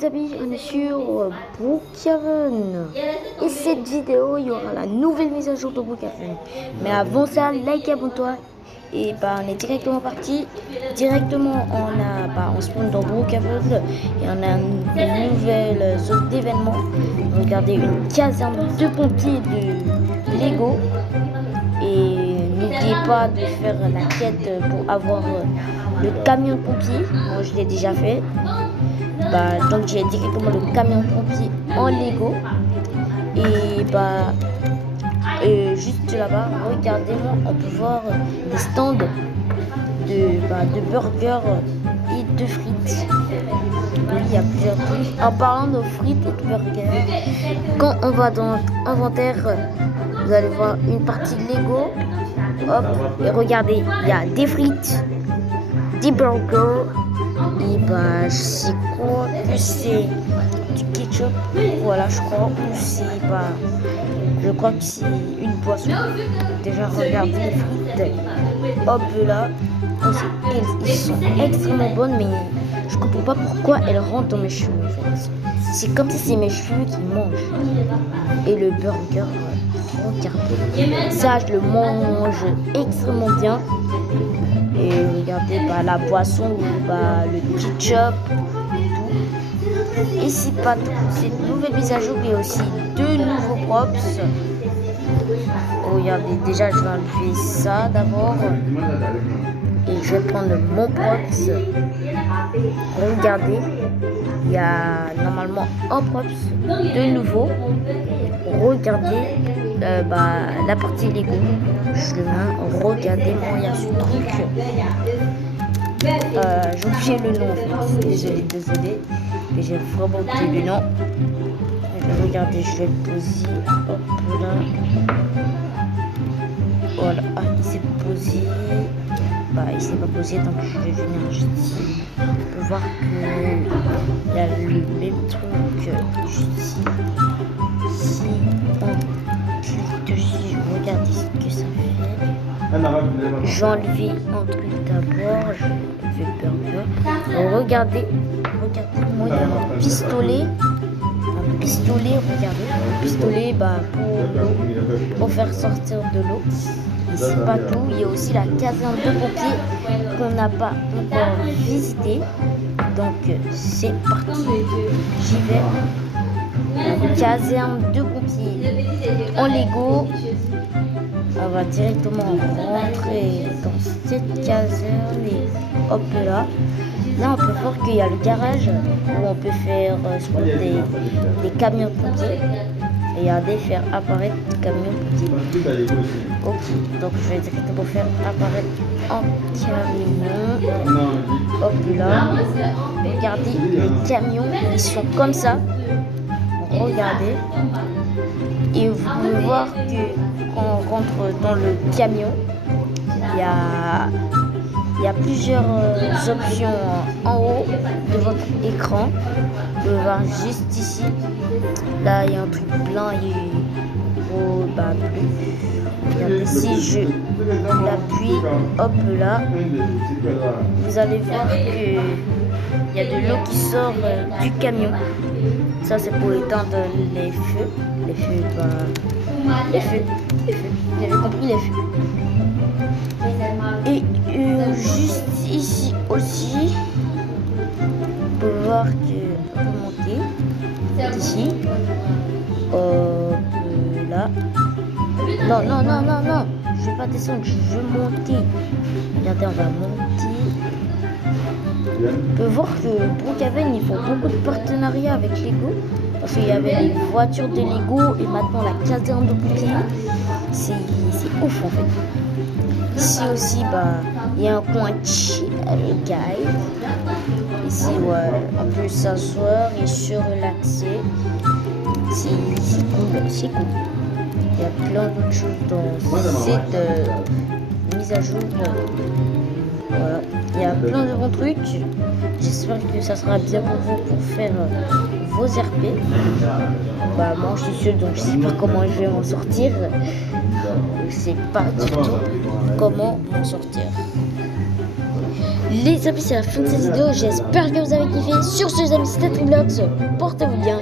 les amis, on est sur Brookhaven. Et cette vidéo, il y aura la nouvelle mise à jour de Brookhaven. Mais avant ça, like et abonne-toi. Et on est directement parti. Directement, on se monte dans Brookhaven. Et on a une nouvelle zone d'événements. Regardez, une caserne de pompiers de Lego. Et n'oubliez pas de faire la quête pour avoir le camion de pompier. Moi, je l'ai déjà fait. Donc j'ai directement le camion de pompier en Lego. Et juste là-bas, regardez-moi, on peut voir des stands de burgers et de frites. Oui, il y a plusieurs trucs. En parlant de frites et de burgers, quand on va dans notre inventaire, vous allez voir une partie Lego. Hop, et regardez, il y a des frites, des burgers, et je sais quoi, plus c'est du ketchup, voilà, je crois, ou c'est je crois que c'est une boisson. Déjà, regardez les frites, hop là, elles sont extrêmement bonnes, mais je comprends pas pourquoi elles rentrent dans mes cheveux en fait. C'est comme si c'est mes cheveux qui mangent. Et le burger, regardez, ça je le mange extrêmement bien. Et regardez la boisson, le ketchup, tout. Et c'est pas tout, c'est une nouvelle mise à jour, il y a aussi deux nouveaux props. Regardez, déjà je vais enlever ça d'abord. Et je vais prendre mon props. Regardez, il y a normalement un props de nouveau. Regardez la partie Lego. Je le mets. Regardez-moi, il y a ce truc. J'ai oublié le nom en fait. Désolé. Mais j'ai vraiment oublié le nom. Regardez, je vais le poser. Hop là. Voilà, il s'est posé. Il s'est pas posé, donc je vais venir juste ici. On peut voir qu'il y a le même truc juste ici. Si on clique dessus, regardez ce que ça fait. J'ai enlevé un truc d'abord, j'ai enlevé le burger. Regardez, moi il y a un pistolet. Regardez, un pistolet pour faire sortir de l'eau. Et c'est pas tout, il y a aussi la caserne de pompiers qu'on n'a pas encore visité. Donc c'est parti, j'y vais. La caserne de pompiers en Lego. On va directement rentrer dans cette caserne et hop là. Là on peut voir qu'il y a le garage où on peut faire des camions de pompiers. Et regardez, faire apparaître le camion de pompiers. Ok, donc je vais directement faire apparaître un camion. Hop là. Regardez, les camions, ils sont comme ça. Regardez. Et vous pouvez voir que quand on rentre dans le camion, il y a plusieurs options en haut de votre écran. Vous pouvez voir juste ici. Là, il y a un truc blanc et bleu. Regardez, si je l'appuie, hop là, vous allez voir qu'il y a de l'eau qui sort du camion. Ça, c'est pour éteindre les feux. Les feux. Vous avez compris, les feux. Et juste ici aussi, on peut voir qu'on peut monter. Ici. Là. Non. Je vais pas descendre, je veux monter. Regardez, on va monter. On peut voir que Brookhaven, ils font beaucoup de partenariats avec Lego. Parce qu'il y avait les voitures de Lego et maintenant la caserne de pompiers. C'est ouf en fait. Ici aussi, il y a un coin chill avec guys. Ici, on peut s'asseoir et se relaxer. C'est cool. Il y a plein d'autres choses dans cette mise à jour. Voilà, il y a plein de bons trucs. J'espère que ça sera bien pour vous pour faire vos RP. Moi je suis seule, donc je sais pas comment je vais m'en sortir. Je sais pas du tout comment m'en sortir. Les amis, c'est la fin de cette vidéo. J'espère que vous avez kiffé. Sur ce, les amis, c'était Triblox. Portez-vous bien